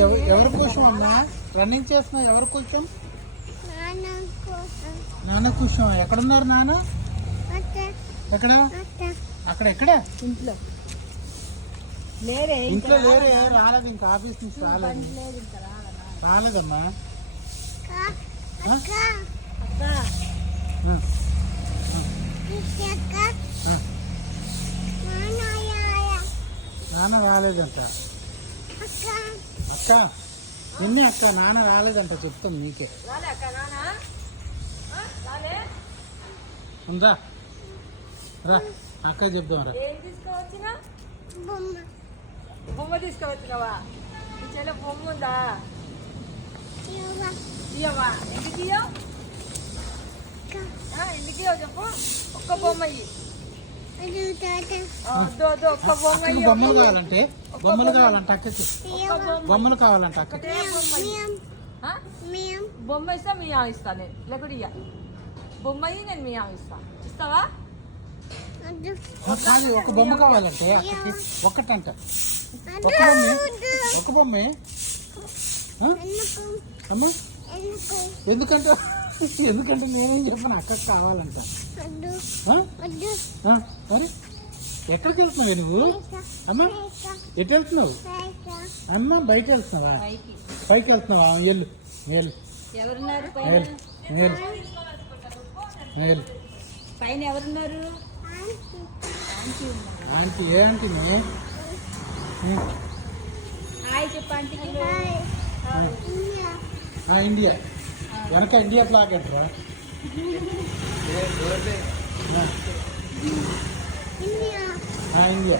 ఎవరి కోసం అమ్మా రన్నింగ్ చేస్తున్నావు? ఎవరి కోసం? నాన్న కోసం. ఎక్కడున్నారు నాన్న? ఎక్కడ? అక్కడ ఎక్కడ? ఇంట్లో ఇంట్లో లేరే. రాలేదు ఇంకా ఆఫీస్ నుంచి రాలేదమ్మా. నాన్న రాలేదంట. అక్క నిన్నే అక్క, నాన్న రాలేదంట చెప్తాను నీకే. ఉందా రా అక్క చెప్దాం రా. బొమ్మ తీసుకువచ్చినావా? నీ చెల్లె బొమ్మ ఉందా? ఇయ్యవా? ఎందుకు ఇయ్యవు? ఎందుకు ఇయ్యవు చెప్పు. ఒక్క బొమ్మ ఇయ్యి. ఒక్క బొమ్మ ఇయ్యి. బొమ్మలు కావాలంటే అక్కకి బొమ్మలు కావాలంట అక్కకి. బొమ్మ ఇస్తా మీ ఇస్తా నేను, లేకపోతే ఇయ్య. బొమ్మ ఇయ్యి, నేను మీ ఇస్తా. ఇస్తావా? ఒక బొమ్మ కావాలంటే అక్కకి. ఒక్కటంట ఒక బొమ్మే అమ్మా. ఎందుకంటే నేనేం చెప్పాను, అక్కకి కావాలంట. మరి ఎక్కడికి వెళ్తున్నావు నువ్వు? అమ్మా ఎటు వెళ్తున్నావు? అమ్మ బయట వెళ్తున్నావా? పైకి వెళ్తున్నావా? వెళ్ళు వెళ్ళు వెళ్ళు. పైన ఎవరున్నారు? ఆంటీ. ఏ ఆంటీని? హాయ్ చెప్పు ఆంటీకి. ఇండియా. వెనక ఇండియా ఫ్లాగ్ అంటారా? ఇండియా.